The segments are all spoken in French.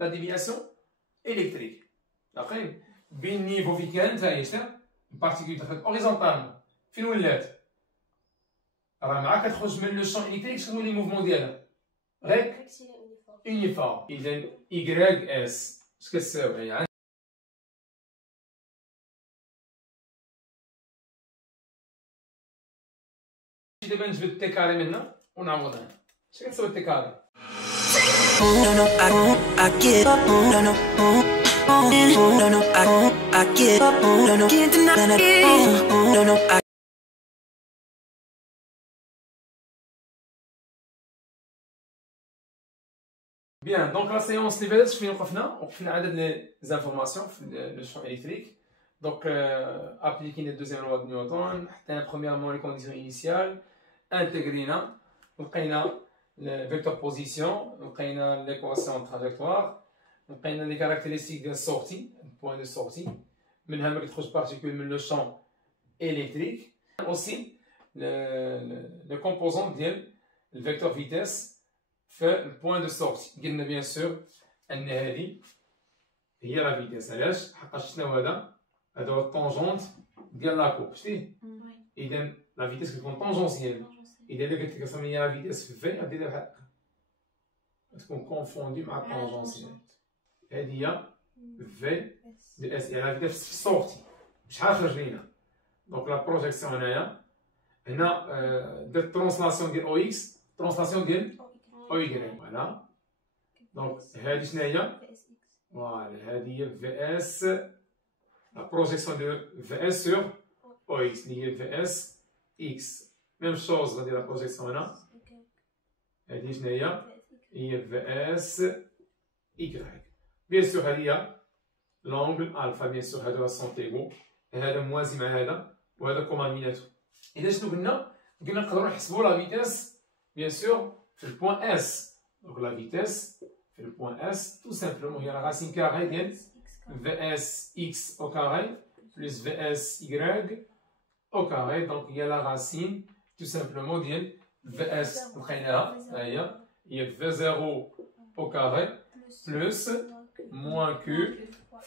لا ديفياسيون الكتريك. داخلين بين نيفو في كانت هاهي شتا بارتيكول دخلت اوريزونتالمون فين ولات؟ راه مع كتخرج من لو شون الكتريك شنو لي موفمون ديالها؟ غير يونيفورم. اذا يكراك اس اش كتساوي؟ يعني دابا نجبد تي كاري منا ونعوضها. اش كتساوي تي كاري؟ Bien, donc la séance اللي فاتت فين وقفنا عدد لي زانفورماسيون في لو شون الكتريك. Donc appliquer la deuxième loi de Newton, premièrement les conditions initiales, intégrina, le vecteur position, l'équation de trajectoire, les caractéristiques de sortie, point de sortie, منها كتخرج particule من le champ électrique, aussi le composant ديال le vecteur vitesse في le point de sortie. قلنا bien sûr ان هذه هي la vitesse. علاش؟ حقاش شنو هذا؟ هذا هو الطونجونت ديال لاكوب. شتيه؟ اذا لا فيتيس كتكون طونجونسيال. اذا الا قلت لك اصلا هي لا فيتيس في في غادي دير بحال هكا تكون كونفوندي مع الطونجونسيال. هذه هي في دي اس، يعني لا فيتيس في السورتي شحال خرج لينا. دونك لا بروجيكسيون هنا درت ترونسلاسيون ديال او اكس، ترونسلاسيون ديال او يكغيك. فوالا دونك هذه شنو هي؟ فوالا هذه هي في اس. La projection de Vs sur OX, liée Vs X. Même chose, on va dire la projection là. Elle dit il y a Vs Y. Bien sûr, il y a l'angle alpha, bien sûr, هذا sont égaux. هذا موازي مع هذا وهذا كومان بيناتهم. إذا شنو قلنا؟ قلنا نقدروا نحسبوا لا فيتيس bien sûr في البوان S. Donc la vitesse في البوان S tout simplement هي la racine carrée ديال Vs x au carré plus Vs y au carré. Donc il y a la racine tout simplement de Vs. Il y a V0 au carré plus moins Q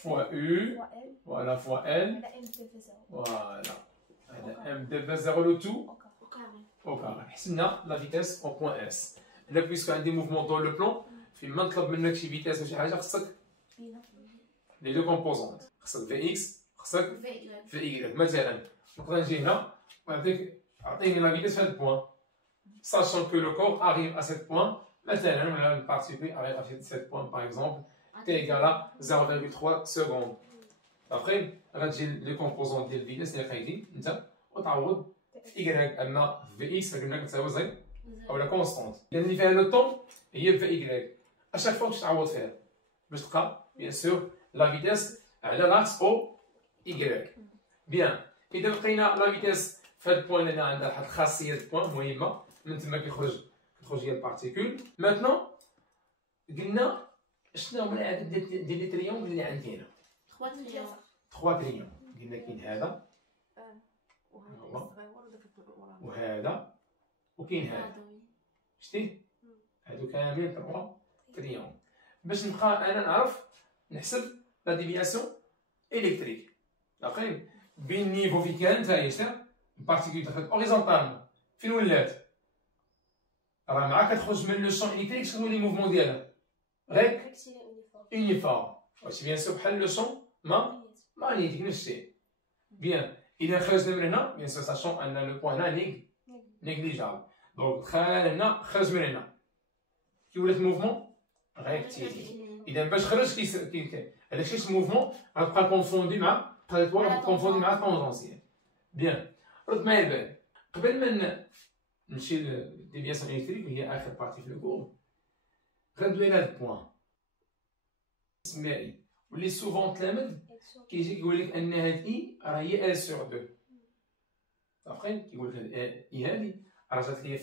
fois U, voilà, fois L. Voilà. M de V0 le tout au carré. Ici, la vitesse au point S. Là, puisqu'il y a des mouvements dans le plan, في ما نطلب منك شي فيتاس ولا شي حاجه خصك les deux composantes. خصك Vx خصك Vy. مثلا نقدر نجي هنا ونعطيني لا فيتيس في هذا البوان. Sachant que le corps arrive à ce point, مثلا une particule arrive à ce point par exemple, t égale à 0,3 secondes. Après, غتجي لي كومبوزون ديال الفيتيس اللي خايدين انت وتعوض في y ان Vx قلنا كتساوي زي او لا كونستونت. اللي فيها لو طون هي Vy. اشاك فوا تعوض فيها باش تلقى bien sûr la vitesse على l'axe او y. بيان اذا لقينا لا فيتيس في هذا البوان هنا عندها واحد الخاصيه البوان مهمه من تما كيخرج هي البارتيكول. ماتنون قلنا شنو هو العدد ديال لي تريونغل اللي عندنا؟ 3 تريونغل. قلنا كاين هذا وهذا وكاين هذا. شتي هادو كاملين 3 تريونغل. باش نبقى انا نعرف نحسب لا ديفياسيون الكتريك. داخلين بين نيفو في كانت هاهي شتا بارتيكول دخلت اوريزونتالمون فين ولات؟ راه مع كتخرج من لو شون الكتريك شنو لي موفمون ديالها؟ غير يونيفورم. واش بيان سور بحال لو شون ماغنيتيك نفس الشيء. بيان اذا خرجنا من هنا بيان سور ساشون ان لو بوان هنا نيغليجابل. دونك تخيل هنا خرج من هنا كي ولات موفمون ريكتيلي. إذا باش خرج هذاك الشيء موفمون غتبقى كونفوندي مع كونفوندي مع طونجونسيال. بيان رد معايا البال قبل ما نمشي للديفياسيون الكتريك هي اخر بارتي في الكور. غندوي على هذا البوان اسمائي واللي سوفون تلامد كيجي كيقول لك ان هاد اي راه هي ال سور 2. عارفين كيقول لك هاد اي هادي راه جات لي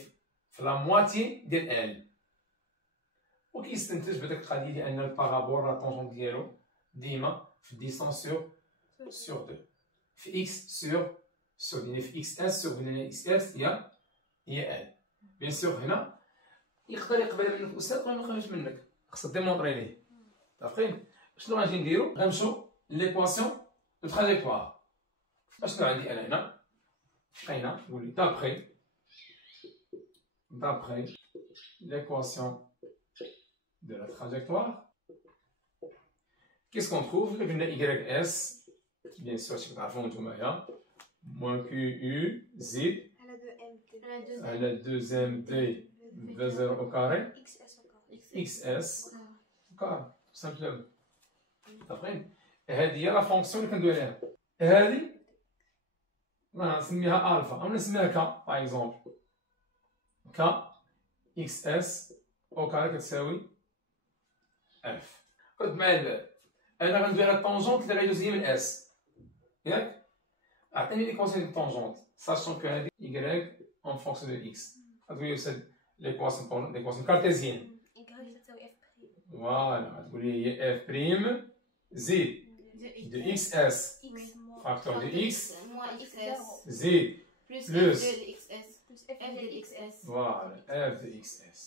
في لا مواتي ديال ال. وكيستنتج بهذاك القضيه لان البارابول راه طونجون ديالو ديما في ديسونس سور 2 في اكس سور يعني في اكس اس سور يعني اكس اس هي ال. بيان سور هنا يقدر يقبل منك استاذ ولا ما يقبلش منك خاصك ديمونطري ليه. متفقين؟ شنو غادي نديرو؟ غنمشيو ليكواسيون دو تراجيكتوار. اشنو عندي انا هنا؟ هنا نقول لي d'après l'équation de la trajectoire, qu'est-ce qu'on trouve? YS, bien sûr, c'est pas fond, moins QU, Z, à la deuxième D, V0 au carré, XS au carré, tout simplement. Après, هذه هي لا فونكسيون اللي كندوي عليها. هذه نسميها الفا، أو نسميها ك، باغ اكزومبل. ك XS au carré كتساوي اف. خد معايا البال، انا غندوي على الطونجونت اللي غيدوز لي من اس، ياك؟ عطيني ليكواسيون ديال الطونجونت، ساشون كو هادي Y en fonction de X. غتقول لي أستاذ l'équation cartésienne. Voilà, غتقول لي هي F prime Z de XS facteur de X Z plus voilà F de XS.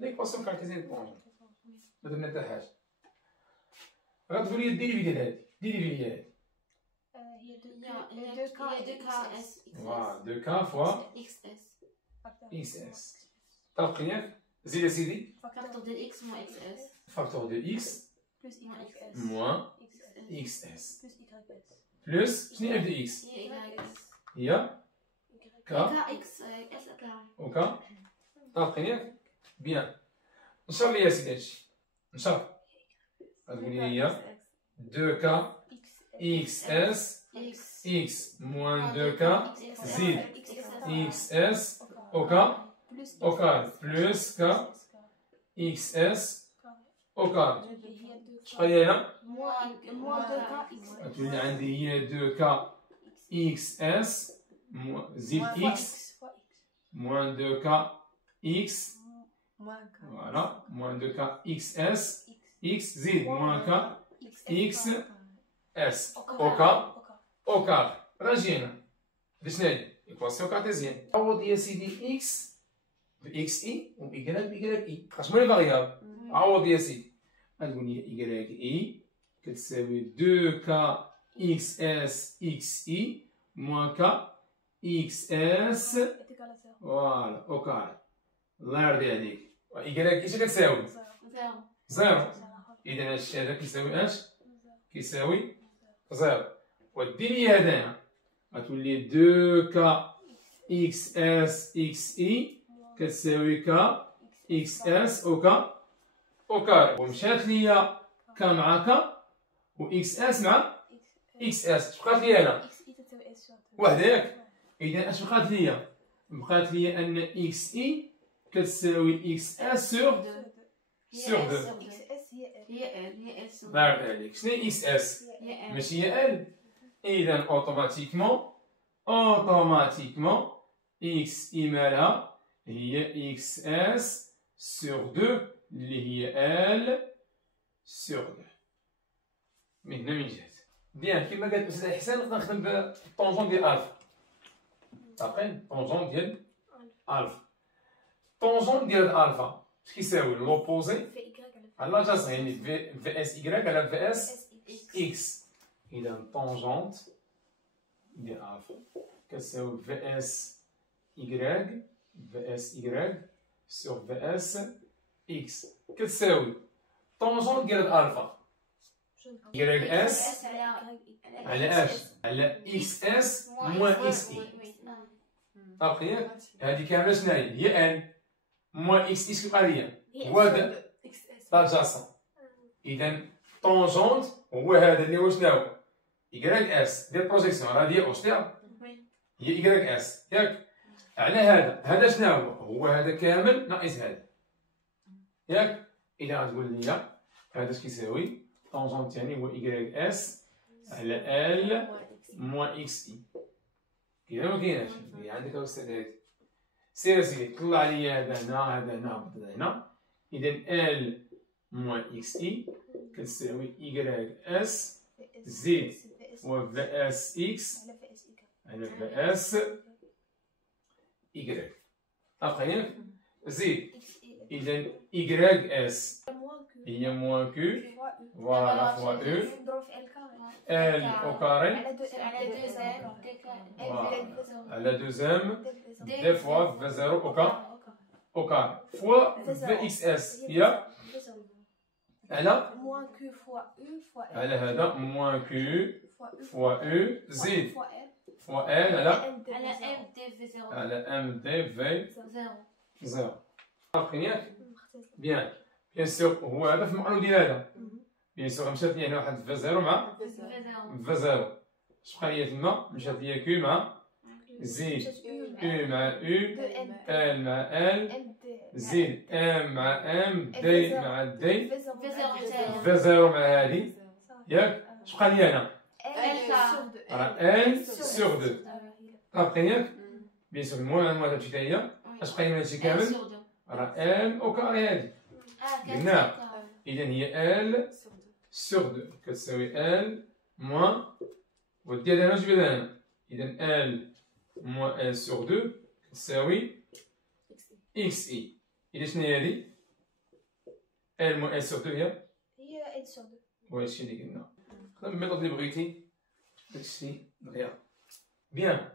L'équation cartésienne de طونجونت. ما درنا حتى حاجة. غتقول لي الديريفي ديال هادي، الديريفي ديال هادي. Voilà, 2K fois XS. T'as pris Z décidé? Facteur de X moins XS. Facteur de X Plus YS. moins XS. Plus, je n'ai F de X. Il y a K au K. T'as pris bien. Inch'Allah, يا سيدي هادشي. Inch'Allah. غتقول لي هي 2K XS X moins 2K Z XS au carré plus K XS au carré. شحال هي هنا؟ غتولي عندي هي 2K XS زيد X moins 2K X voilà moins 2K XS X زيد moins K XS au carré. راجعين باش نادي ايكواسيون كارتيزيان. عوض يا سيدي اكس باكس اي و ايكغيك بايكغيك اي. خاص هما لي فاريابل. عوض يا سيدي غتقول لي ايكغيك اي كتساوي 2 كا اكس اس اكس اي موان كا اكس اس فوالا او كاري. الله يرضي عليك. ايكغيك اش كتساوي؟ زيرو. اذا هادشي هذا كيساوي اش؟ كيساوي زيرو. وديني هذايا غتولي 2 كا اكس اس اكس اي كتساوي كا اكس اس او كا او كاري. ومشات ليا كا مع كا و اكس اس مع اكس اس. اش بقات ليا هنا؟ وحده ياك. اذا اش بقات ليا؟ بقات ليا ان اكس اي كتساوي اكس اس سور 2. هي ال الله يرضي عليك. شنو هي اكس اس؟ ماشي هي ال. إذا automatiquement x إمالها هي XS sur 2 اللي هي L sur 2 من هنا من جهة. بيان كيما قال الأستاذ حسين نقدر نخدم بالطونجون ديال ألفا. عارفين طونجون ديال ألفا. طونجون ديال ألفا اش كيساوي؟ لوبوزي على جذر يعني في اس Y على في اس X. إذا طونجونت ديال ألفا كتساوي في اس إيكغيك سور في اس إكس كتساوي طونجونت ديال ألفا إيكغيك اس على اش؟ على إكس اس موان إكس إي. صافي ياك؟ هادي كاملة شناهي؟ هي إن موان إكس إي شكون هي؟ هو هذا لادجاسون. إذا طونجونت هو هذا اللي هو شناهو؟ إيكغيك اس ديال بروجيكسيون راه هي واش تاع هي إيكغيك اس ياك. على هذا شناهو؟ هو هذا كامل ناقص هذا ياك. إذا غتقول لي هذا اش كيساوي؟ طونجونت تاعي هو إيكغيك اس على ال موان إكس إي. كاينة ما كايناش؟ هي عندك أستاذ هادي. سير سيدي طلع لي هذا هنا هذا هنا هذا هنا. إذا ال موان إكس إي كتساوي إيكغيك اس زيد و في اس اكس على في اس إيكغيك. عارفين؟ زيد إذا إيكغيك اس هي موان كيو Voilà, fois E. نضرب في ال كاري. L au carré. على 2M دي Voilà. À la deuxième, deux fois V0 au carré. Fois VXS. Il y a elle a moins Q fois U fois L. على هذا moins Q fois U Z fois L على على M دي V0. على M D V 0. عارفين بيان بيان سور هو هذا في المقلوب ديال هذا بيان سور مشات لي هنا واحد في 0 مع في 0 اش بقى لي تما مشات لي كيو مع زيد او مع او ال مع ال زيد ام مع ام دي مع دي في 0 مع هذه ياك اش بقى لي هنا ال سور 2 عارفين ياك بيان سور المهم هذا مشيت هي اش بقى لي هادشي كامل راه ال او كاري هادي قلنا اذا هي ال سور 2 كتساوي ال موان ودي هذا نجبد هنا اذا ال موان ال سور 2 كتساوي اكس اي اذا شنو هي هادي ال موان ال سور 2 هي ال سور 2 هو هادشي اللي قلنا خدم الميثود اللي بغيتي داكشي دغيا بيان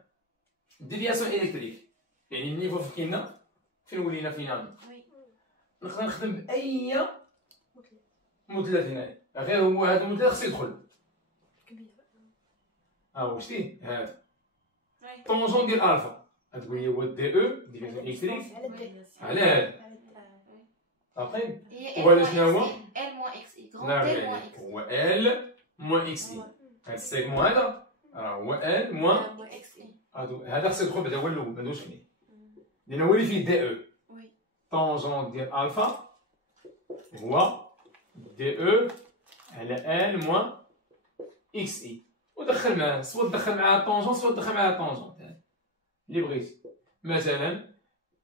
ديفياسيون الكتريك يعني النيفو فين كاينه فين ولينا فينا نقدر نخدم بأي مثلث هنايا غير هو هذا المثلث خصو يدخل ها هو شتي هذا طونجون ديال الفا غتقول لي هو دي او ديفيزيون الكتريك على هذا عارفين ولا شنو هو ال موان اكس اي هو ال موان اكس اي هذا السيغمون هذا راه هو ال موان اكس اي هذا خصو يدخل بعدا هو الاول ما ندوش فيه لان هو اللي فيه دي او طونجون ديال الفا هو دي او على ال موان اكس اي ودخل معاه سواء تدخل معاه طونجون سواء تدخل معاه طونجون اللي بغيتي مثلا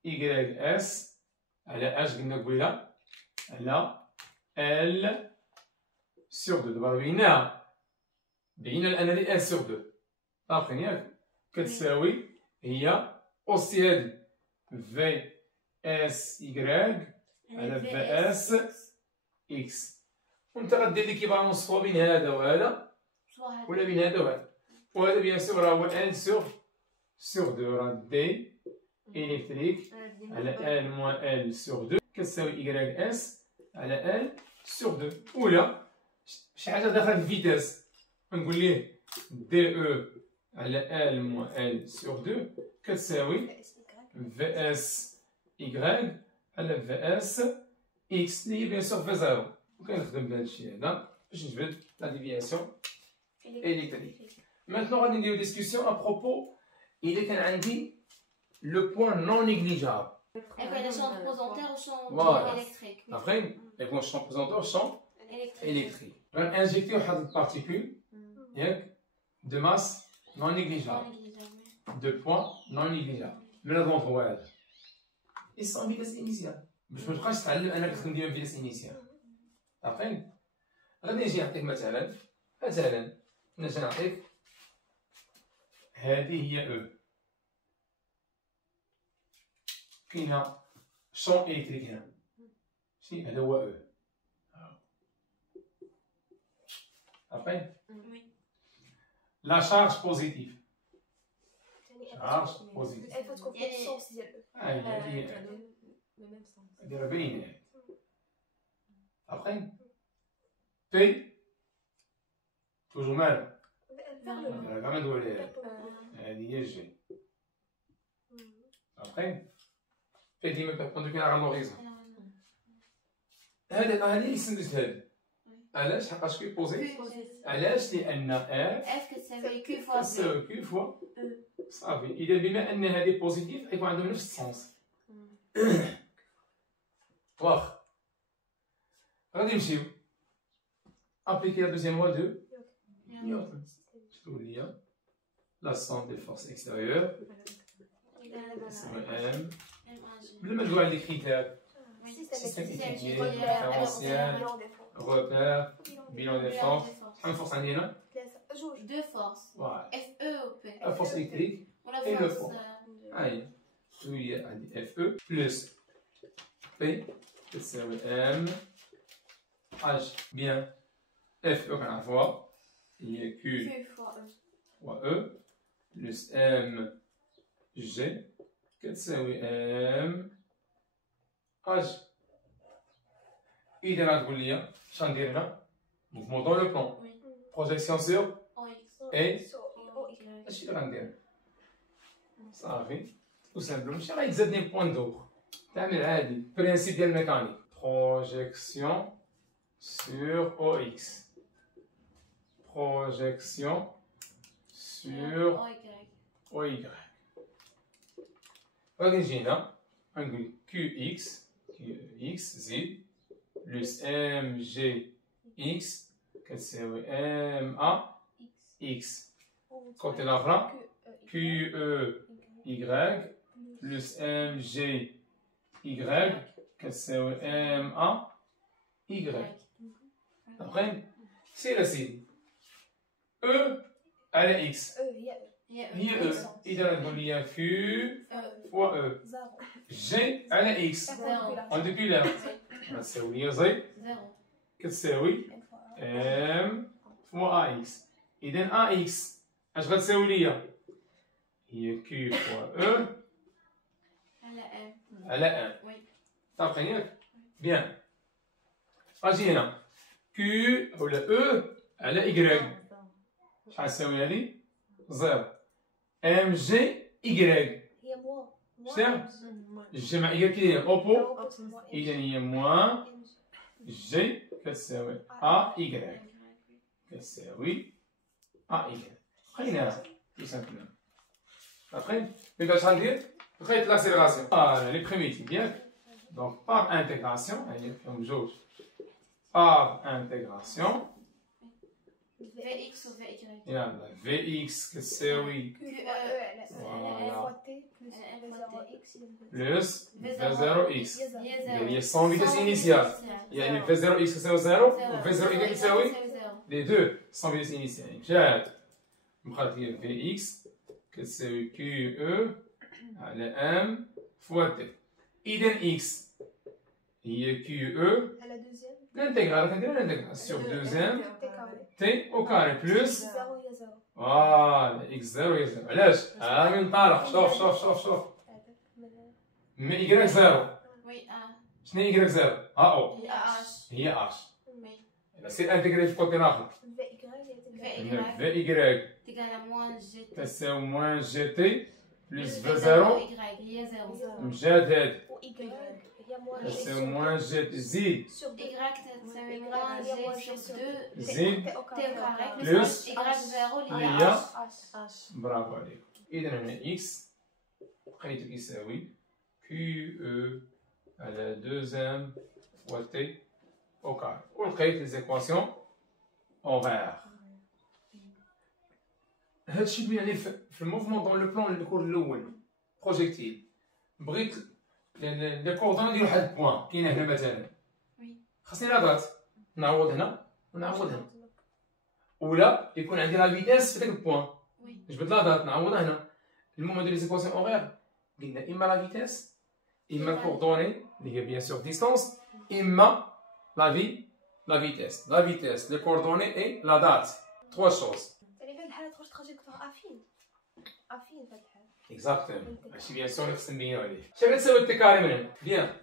اي اس على اش قلنا قبيله على ال سور 2 دابا بينا ان هذه ال سور 2 عارفين ياك كتساوي هي اوسي هادي في اس يكراك على في اس اكس وانت غدير ليكيفالونس سوا بين هذا وهذا ولا بين هذا وهذا وهذا بيان سور راه هو ان سور 2 راه دي الكتريك على ال موان ال سور 2 كتساوي يكراك اس على ال سور 2 ولا شي حاجه داخله في الفيتاس نقول ليه دي او على ال موان ال سور 2 كتساوي في اس يكراك على في اس اكس اللي هي بيان سور في 0 وكنخدم بهذا الشيء هذا باش نجبد لا ديفياسيون الكتريك. Maintenant غادي نديرو ديسكسيون ا بروبو الا كان عندي لو بوين نون نيغليجابل. Le champ représentateur au champ Voilà. électrique. Après, les points champ représentant champ électrique. On va injecter une particule de masse non négligeable. De points non négligeables. Mais là, on voit ils sont en vitesse initiale. باش ما تبقاش تعلم انك تخدم فيتاس انيسيال. عارفين؟ غادي نجي نعطيك مثلا نجي نعطيك هذه هي او كاينه شون الكتريك هنا شتي هذا هو او عارفين؟ لا شارج بوزيتيف شارج بوزيتيف Il faut تكون في السونس ديال هذه ديرها باينه عارفين؟ بي توجور مالها كاع ندوي عليها هذه هي جي عارفين؟ بي ديما بيربونديكولار على لوريزون هذه اللي سندت هذه علاش حقاش كي بوزي علاش لان اف كتساوي كيو فوا تساوي كيو فوا صافي اذا بما ان هذه بوزيتيف يكون عندهم نفس السونس واخ غادي نمشيو ابليكي لا دوزيام لوا دو نيوتن شنو هي لا سون دي فورس اكستيريور ام بلا ما ندوي على لي كريتير سيستم ايتيديي ديفيرونسيال repère, bilan des forces. Un force indienne. Deux forces. Voilà. FE ou P. La force électrique et le poids. Allez, tout y est FE plus P, c'est M, H. Bien. F كنعرفوها هي Q Q fois E. fois E plus M G كتساوي M H. إذا غتقول لي اش غندير هنا؟ موفمون دون لو بلون Oui. بروجيكسيون سور OX. اي OY. هادشي اللي غندير صافي تو سامبلو ماشي غيتزادني بوان دور تعمل عادي برينسيپ ديال الميكانيك بروجيكسيون sur OX projection sur OY. OY غادي نجي هنا غنقول QX زيد بلس MGX كتساوي MA X كوتي لاخرى QEY بلس MGY كتساوي MA Y. Après, c'est la cible. E à la X. هي E. إذا نقول لي Q fois E. G à la X. En déculaire. كتساوي لي زي كتساوي M fois AX. إذا AX اش غتساوي لي؟ هي Q fois E على M. صافي ياك؟ بيان. اجي هنا Q ولا E على Y. شحال تساوي هادي؟ زيرو. ام جي Y. هي موا شتي؟ جي مع Y كيداير اوبو. إذا هي موان جي كتساوي ا Y. كتساوي ا Y. بقيناها تو سامبلومون. بقيت إذا اش غندير؟ بقيت لاكسيليراسيون. فوالا لي بريميتيف ياك؟ دونك باغ انتيغراسيون هاهي فيهم جوج. Par intégration, VX ou VY. يلا Vx كتساوي plus V0x. هي sans vitesse initiale. يعني V0x كتساوي 0 و V0y كتساوي les deux sans vitesse initiale. جات بقات هي Vx كتساوي QE على M fois T. إذا x هي QE على دوزيام l'intégral كندير l'intégral sur deuxième تي كاري t au carré plus زيرو هي زيرو فوالا x 0 هي 0 علاش؟ من طرف شوف مي y 0 Oui, A. شنو هي y 0 او Il y a H. هي h Oui. الا سير انتيغري في الكوتي الاخر في إكغال في y C'est égal à moins GT. تساوي موان جي تي بلس في V0 0 Y. Il y a 0. مجاد هادي و إكغال هي موا تساوي موان جي تي زيد سور دو Y, ça veut moins G sur 2. زيد تي أو T كاري carré Plus plus Y0. Il y هي a H. اش برافو عليك اذا هنا x بقيت يساوي QE على دوزيام فوا تي او كاري ولقيت لي زيكواسيون اورير. هادشي اللي يعني في الموفمون دون لو بلان الكور الاول بروجيكتيل بغيت لي كوردون ندير واحد البوان كاين هنا مثلا خاصني لا دات نعوض هنا ونعوض هنا ولا يكون عندي لا فيتاس في داك البوان Oui. جبت لا دات نعوضها هنا. المهم ندير لي زيكواسيون اورير قلنا اما لا فيتاس اما الكوردوني اللي هي بيان سور ديستونس اما لا فيتاس لي كوردوني اي لا دات تخوا شوز. يعني في هاد الحالة تخرج تراجيكتوار افين في هاد الحالة اكزاكتومون هادشي بيان سور اللي خصنا نبينو عليه. شنو كتساوي التي كاري من هنا؟ بيان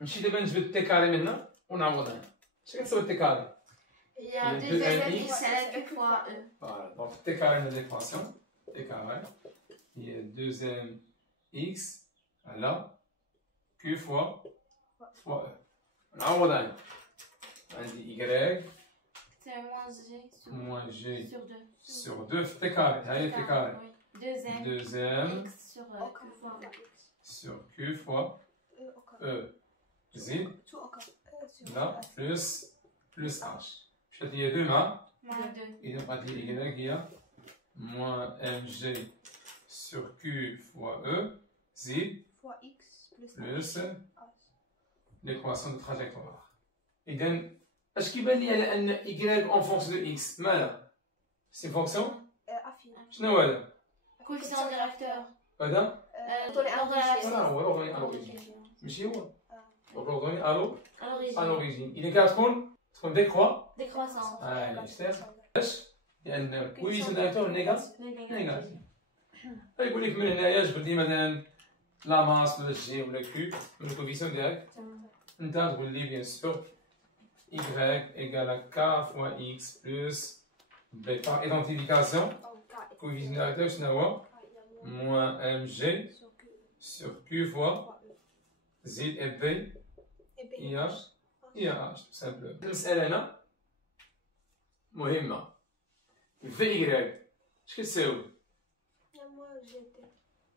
نمشي دابا نجبد التي كاري من هنا ونعوض هنا. شنو كتساوي التي كاري؟ Il y a Il y a 2 deux X MX. à la Q fois E. Voilà, donc t carré de l'équation, t carré, il y a 2m x à la q fois E. نعوض هنا عندي y C'est moins G sur moins g sur 2. sur 2 في t carré, هاي t carré. Oui. 2M 2m X sur Q fois E. sur q fois او كاري E. زيد تو او كاري là plus h. مشات هي 2 مع Moins 2. إذا بقات لي y هي moins mg sur q fois E زيد فوا اكس plus l'équation de trajectoire. إذا اش كيبان لي على أن y en fonction de x ماذا؟ سي فونكسيون افين شنو هذا؟ Coefficient directeur. هذا؟ طولي فوالا على هو أوردوني à l'origine ماشي هو؟ أوردوني à À l'origine. l'origine. إذا كتكون تكون ديكروا décroissante. علاش؟ لان كويفيسيون ديريكتور نيجاتيف. يقول لك من هنايا جبد لي مثلا لا ماس ولا جي ولا كيو من الكوفيسيون ديالك انت تقول لي بيان سور y égale à k fois x plus b par identification coefficient directeur شنو هو moins mg sur q fois z et b IH tout simplement. المسألة هنا مهمة. في y اش كتساوي؟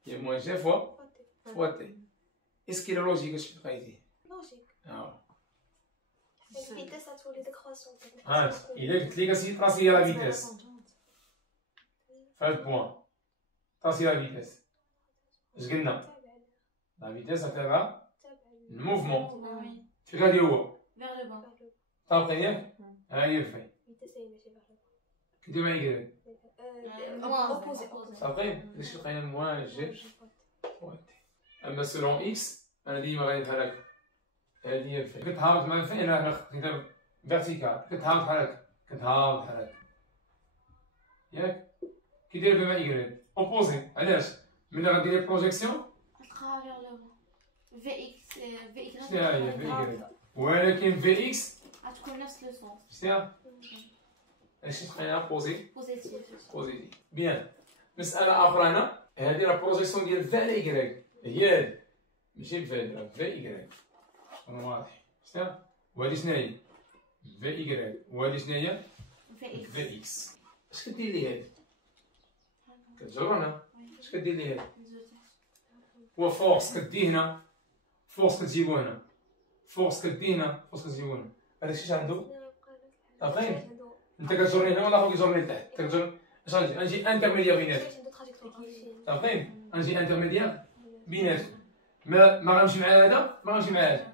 هي موان جي فوا تي. اسكي لا لوجيك اش لقيتي؟ لوجيك اه الفيتاس تولي ديكروسونت إلا قلت لك اسيدي طراسي لا فيتاس في هاد البوان طراسي لا فيتاس اش قلنا؟ لا فيتاس تابعة الموفمون في غادي هو Vers le bas. طابقين ياك؟ ها هي الفي كدير مع يقرب طابقين داكشي لقينا موان جي فوا تي. اما سولون اكس انا ديما غادي بحال هكا هادي هي الفي كتهابط مع الفي انا كتهبط فيرتيكال كتهابط بحال هكا كتهابط بحال هكا ياك كي داير بما يقرب اوبوزي علاش ملي غديري بروجيكسيون تلقاها vers le bas. VX, VY. شنو هي في يقرب ولكن في اكس غتكون نفس لو سونس. شتيها اش لقينا بوزيتيف. بوزيتيف بيان. مسألة أخرى هنا هذه لا بروجيكسيون ديال في على إكغيك هي هادي ماشي الفي راه في إكغيك شكون واضح شتيها وهادي شنو هي في إكغيك وهادي شنو هي VX. في إكس. اش كدير لي هادي كتجر هنا اش كدير لي هادي هو فورس كدي هنا فورس كتجيبو هنا فورس كدي هنا فورس كتجيبو هنا هذا الشيء عندو فاهم انت كتجرني هنا ولا هو كيجرني لتحت كتجر اش غنجي انترميديا بيناتهم فاهم غنجي انترميديا بيناتهم ما غنمشي مع هذا ما غنمشي مع هذا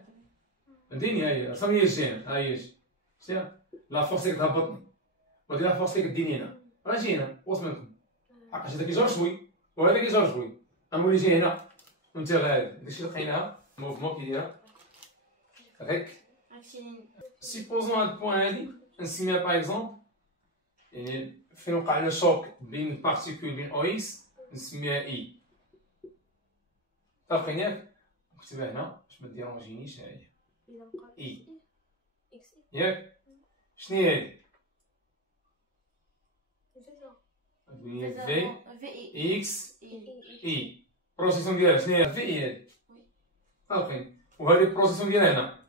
فهمتيني ها هي رسم لي الجين ها هي شتيها لا فورس اللي كتهبطني ودي لا فورس اللي كديني هنا غنجي هنا واش منكم حقاش هذا كيجر شوي وهذا كيجر شوي غنولي جاي هنا وانت غادي داكشي اللي لقيناها موفمون كيديرها هاك سيبوزون هاد البوان هادي نسميها باغ اكزومبل يعني فين وقع لنا شوك بين بارتيكول بين او اكس نسميها اي طابقين ياك نكتبها هنا باش ما ديرونجينيش ها هي اي ياك شنو هي هادي هي في اكس اي بروسيسيون ديالها شنو هي في اي هادي طابقين وهذه البروسيسيون ديالها هنا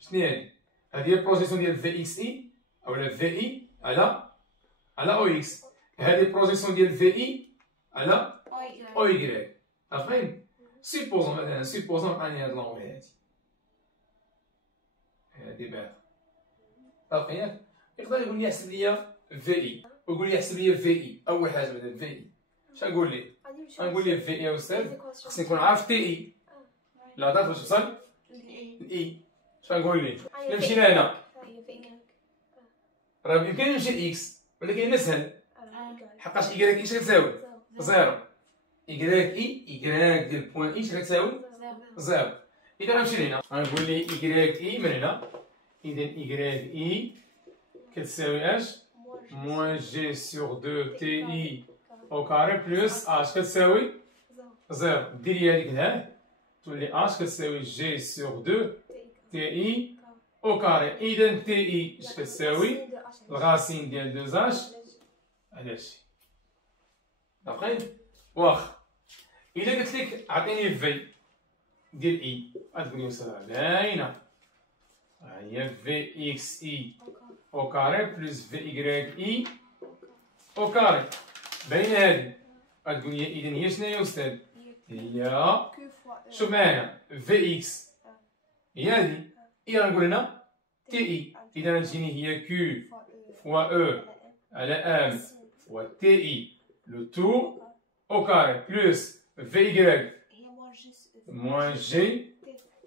شنو هي هادي هادي هي البروجيكسيون ديال في اكس اي اولا في اي على او اكس هادي البروجيكسيون ديال في اي على او اي عارفين سيبوزون مثلا سيبوزون عطاني هاد لونغ هادي بعد عارفين ياك يقدر يقول لي احسب لي في اي ويقول لي احسب لي في اي اول حاجه مثلا في اي اش غنقول ليه غنقول ليه في اي استاذ خصني نكون عارف تي اي لا دات باش توصل الاي اش غنقول ليه الا مشينا هنا راه يمكن نمشي لاكس ولكن هنا سهل حقاش ايكغيك اش كتساوي زيرو ايكغيك ايكغيك ديال بوان اي اش كتساوي زيرو اذا غنمشي لهنا غنقول لي ايكغيك اي من هنا اذا ايكغيك اي كتساوي اش موان جي سور 2 تي اي او كاري بلس اش كتساوي زيرو ديري هذيك لهاد تولي اش كتساوي جي سور 2 تي اي او كاري اذا تي اي اش كتساوي الغاسين ديال 2 اش على هادشي باقيين واخا الا قلت لك عطيني في ديال اي غتقول لي صافي باينه ها هي في اكس اي او كاري بلس في ايكغيك اي او كاري باينه هادي غتقول لي اذا هي شنو هي استاذ هي شوف معايا في اكس هي هادي اي غنقول هنا تي اي اذا غتجيني هي كيو فوا او على ام فوا تي اي لو تو au carré plus VY moins G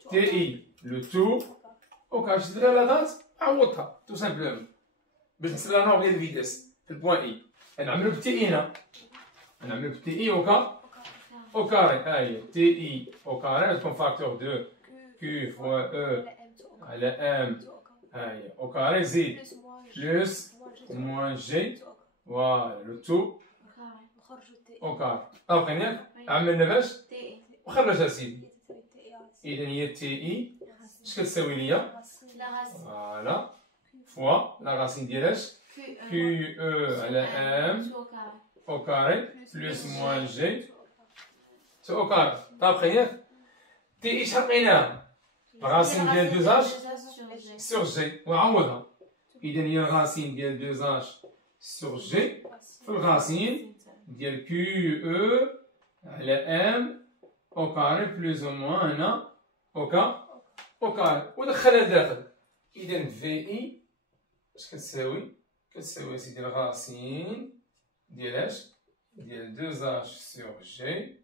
TI le tout au carré. Je dirais la date عوضها tout simplement باش نحسب لها نوع ديال الفيتاس في البوان اي نعملو بتي اي هنا نعملو بتي اي au carré ها هي تي اي au carré تكون فاكتور دو كيو فوا او على ام ها هي او كاري زيد بلس موان جي بلس موان جي فوالا لو تو نخرجو تي او كاري طابقين ياك عملنا باش تي وخرج اسيدي تي اذا هي تي اي اش كتساوي ليا لا غاسين فوالا فوا لا راسين ديال اش كيو او على ام او كاري بلس موان جي تو او كاري طابقين ياك تي اي شحال لقيناها الراسين ديال 2 اش سور جي وعوضها اذا هي الراسين ديال 2 اش سور جي في الراسين ديال كيو او على ام او كاري بلوز او موان هنا او كاري ودخلها لداخل اذا في اي اش كتساوي سيدي الراسين ديال اش ديال 2 اش سور جي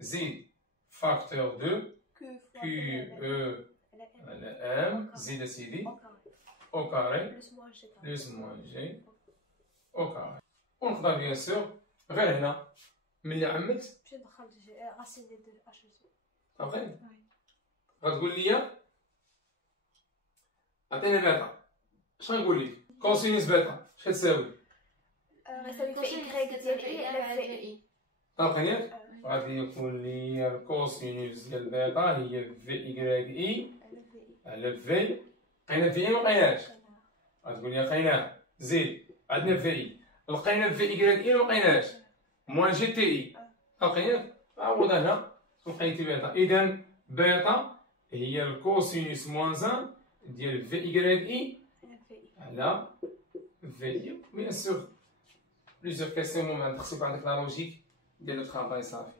زيد فاكتور 2 كيو او على ام زيد سيدي او كاري بلس موان جي او كاري ونقدر بيان سور غير هنا ملي عملت باش ندخل راسين ديال 2 اش صافي غتقول لي عطيني بيتا اش غنقول لك كوسينوس بيتا اش كتساوي غيساوي في إيكغيك ديال إي على في إي صافي ياك غادي يكون لي الكوسينوس ديال بيتا هي في إيكغيك إي على في لقينا في إي ملقيناش غتقول لي لقيناه زيد عندنا في إي لقينا في إيكغيك إي ملقيناش موان جي تي إي صافي ياك عوض هنا لقيتي بيتا إذا بيتا هي الكوسينوس موان 1 ديال في إيكغيك إي على في إي بيان سور بليزيور كيسيون المهم خصو يكون عندك لا لوجيك ديال لو طرافاي صافي